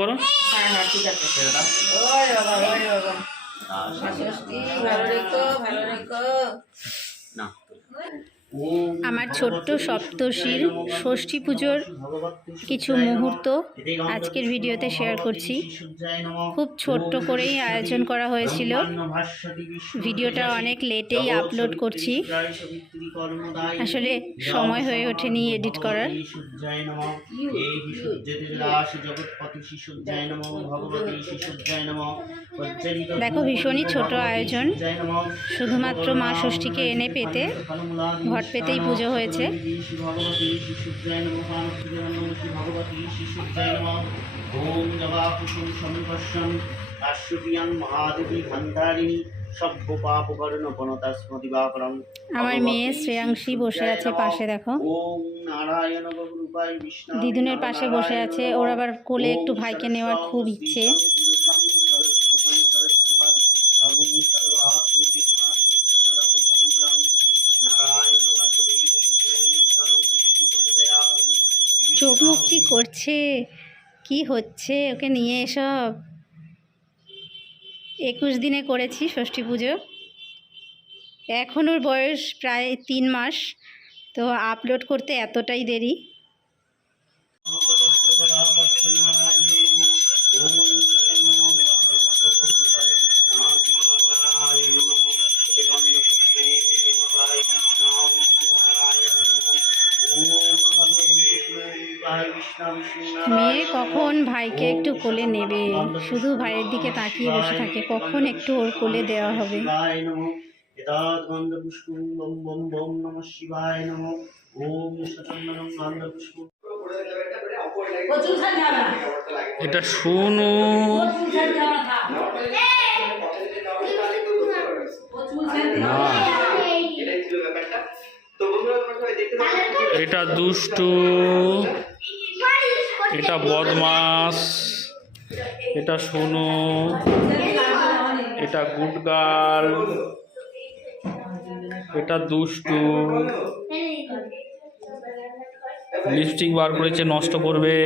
করো। হ্যাঁ হ্যাঁ ঠিক আছে। ওই বাবা ওই বাবা মা ষষ্ঠী ভালো রেখো ভালো রেখো। আমার ছোট্ট সপ্তর্ষির ষষ্ঠী পুজোর কিছু মুহূর্ত আজকের ভিডিওতে শেয়ার করছি। খুব ছোট্ট করেই আয়োজন করা হয়েছিল। ভিডিওটা অনেক লেটেই আপলোড করছি, আসলে সময় হয়ে ওঠেনি এডিট করার। দেখো ভীষণই ছোট আয়োজন, শুধুমাত্র মা ষষ্ঠীকে এনে পেতে ঘট পেতেই পুজো হয়েছে। আমার মেয়ে শ্রেয়াংশী বসে আছে পাশে, দেখো দিদুনের পাশে বসে আছে। ওর আবার কোলে একটু ভাইকে নেওয়ার খুব ইচ্ছে। চোখ মুখ কি করছে, কি হচ্ছে ওকে নিয়ে? এসব 21 দিনে করেছি ষষ্ঠী পুজো, এখন ওর বয়স প্রায় 3 মাস, তো আপলোড করতে এতটাই দেরি। মেয়ে কখন ভাইকে একটু কোলে নেবে, শুধু ভাইয়ের দিকে তাকিয়ে বসে থাকে, কখন একটু ওর কোলে দেওয়া হবে। এটা শোনো, এটা দুষ্টু, এটা বদমাস, এটা শোনো, এটা গুড গার্ল, এটা দুষ্টু। লিপস্টিক বার করেছে, নষ্ট করবে।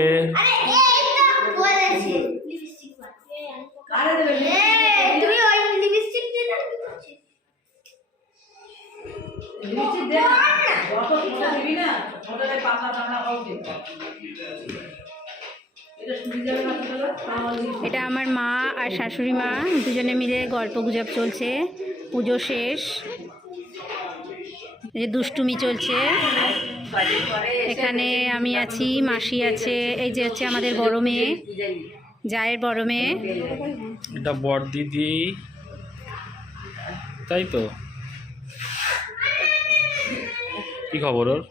এটা আমার মা আর শাশুড়ি মা দুজনে মিলে গল্প গুজব চলছে। পুজো শেষ, এই দুষ্টুমি চলছে। এখানে আমি আছি, মাসি আছে, এই যে হচ্ছে আমাদের বড় মেয়ে, জায়ের বড় মেয়ে। এটা বড় দিদি, তাই তো? কি খবর ওর?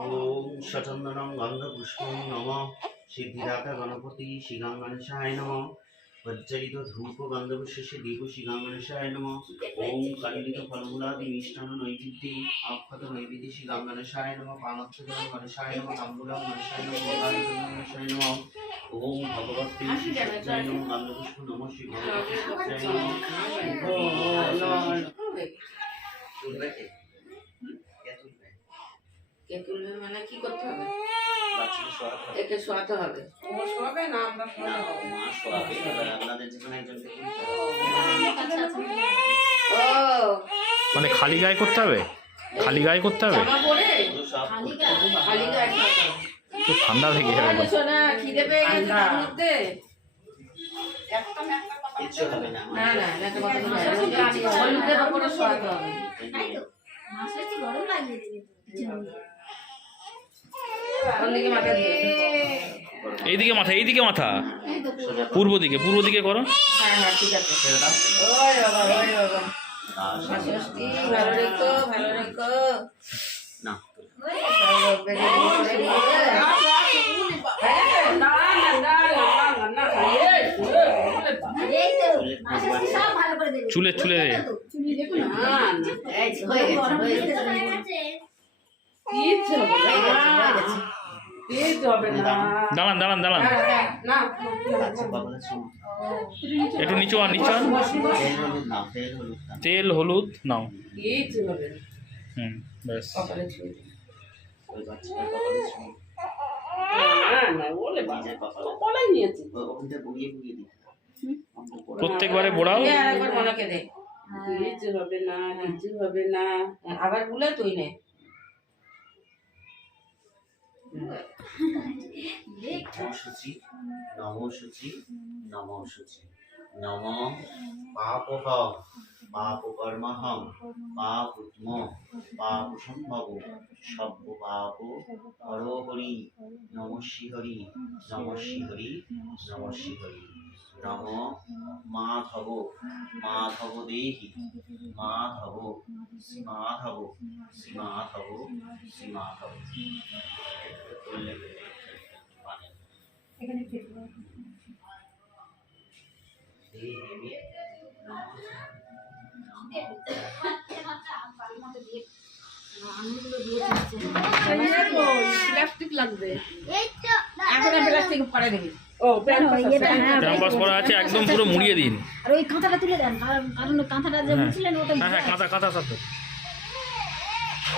ওম সচন্দনং গন্ধপুষ্পং নমঃ সিদ্ধিদাতা গণপতি শ্রীগঙ্গণেশায় নমঃ বজ্জরিত ধূপ গন্ধপুষ্পে দীপ শ্রীগঙ্গণেশায় নমঃ ওম কালিলিত ফলমূলাদি মিষ্টান্ন নৈবেদ্যে অক্ষত নৈবেদ্যে শ্রীগঙ্গণেশায় নমঃ পানচ্ছদ গণেশায় নমঃ তাম্বূলং গণেশায় নমঃ গণেশায় নমঃ ওম ভগবতে শিবায় নমঃ গন্ধপুষ্প নমঃ শ্রী ভগবতে শিবায় নমঃ। কে তুলবে মানে কি করতে হবে? একে শোয়াতে হবে। ও শোয়াবে না, আমরা শোয়াবো। মা শোয়াবে, আপনাদের যেখানে একজনকে তুলতে হবে। ও মানে খালি গায়ে করতে হবে? খালি গায়ে করতে হবে? জামা পরে খালি গায়ে থাকতে হবে। তো ঠান্ডা থেকে যাবে। শোনা খিদে পেয়ে গেছে তার মধ্যে। কিচ্ছু হবে না। না না একটা কথা বলি, হলুদের উপরে শোয়াতে হবে। ওর দিকে মাথা দিয়ে এইদিকে মাথা, এইদিকে মাথা, পূর্ব দিকে করো। হ্যাঁ হ্যাঁ ঠিক আছে। ছেড়ে দাও। ওই বাবা ওই বাবা। না, মা ষষ্ঠী ভালো রেখো ভালো রেখো। না। সর্ববেদে করে নিয়ে। না না না না না চুলে চুলে হয়ে গেছে হয়ে গেছে। কিচ্ছু হবে না। দাঁড়ান দাঁড়ান দাঁড়ান, না কপালে চুমু। একটু নিচু আর নিচু আর। তেল হলুদ নাও, তেল হলুদ নাও। তেল হলুদ নাও। কিচ্ছু হবে না। হুম, ব্যাস। কপালে ছুঁয়ে দিই। ওই বাচ্চাটার কপালে চুমু। না না বলে নিজের কপালে। কপালে নিয়েছি। ওখানটা বুড়িয়ে বুড়িয়ে দিতে হবে। প্রত্যেকবারে বোড়াও। আরেকবার মনাকে দে। কিচ্ছু হবে না কিচ্ছু হবে না। আবার বলে তুই নে। শুচি নম শুচি নম শুচি নম পাপহং পাপকর্মহং পাপুত্ম পাপসম্ভব সব্য পাপ হরি নম শ্রীহরি নম শ্রীহরি নম শ্রীহরি নম মাধব মাধব দেহি মাধব শ্রী মাধব শ্রী মাধব শ্রী মাধব প্লাস্টিক লাগবে। এখন প্লাস্টিক পরে দিবি। ও ক্যাম্পাস করা আছে, একদম পুরো মুড়িয়ে দিন। আর ওই কাঁথাটা তুলে দেন, কারণ কাঁথাটা যে মুছলেন ওটা হ্যাঁ হ্যাঁ, কাঁথা কাঁথা সাথে।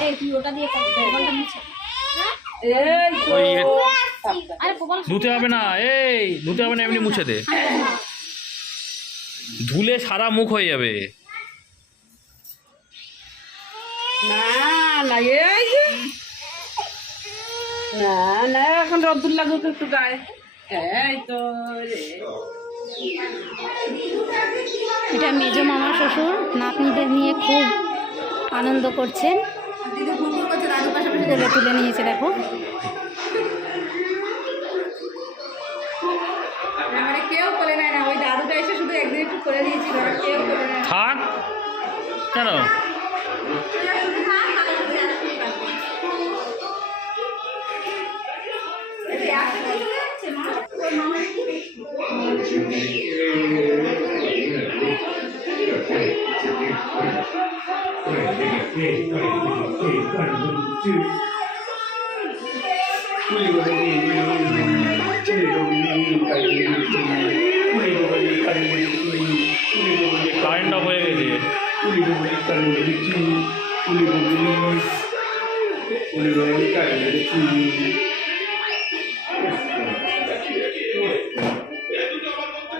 এই তুই ওটা দিয়ে কপালটা মুছে। ওই আরে কপাল ধুতে হবে না, এই ধুতে হবে না, এমনি মুছে দে। ধুলে সারা মুখ হয়ে যাবে। না না এই যে। না না এখন রোদ্দুর লাগুক একটু গায়ে। এই তো রে। এটা মেজো মামা শ্বশুর নাতনিদের নিয়ে খুব আনন্দ করছেন। কোলে তুলে নিয়েছে দেখো। কেউ কোলে নেয় না, ওই দাদুটা এসে শুধু একদিন একটু করে দিয়েছিল, কেউ কোলে নেয় না। থাক কেন? কারেন্ট অফ হয়ে গেছে।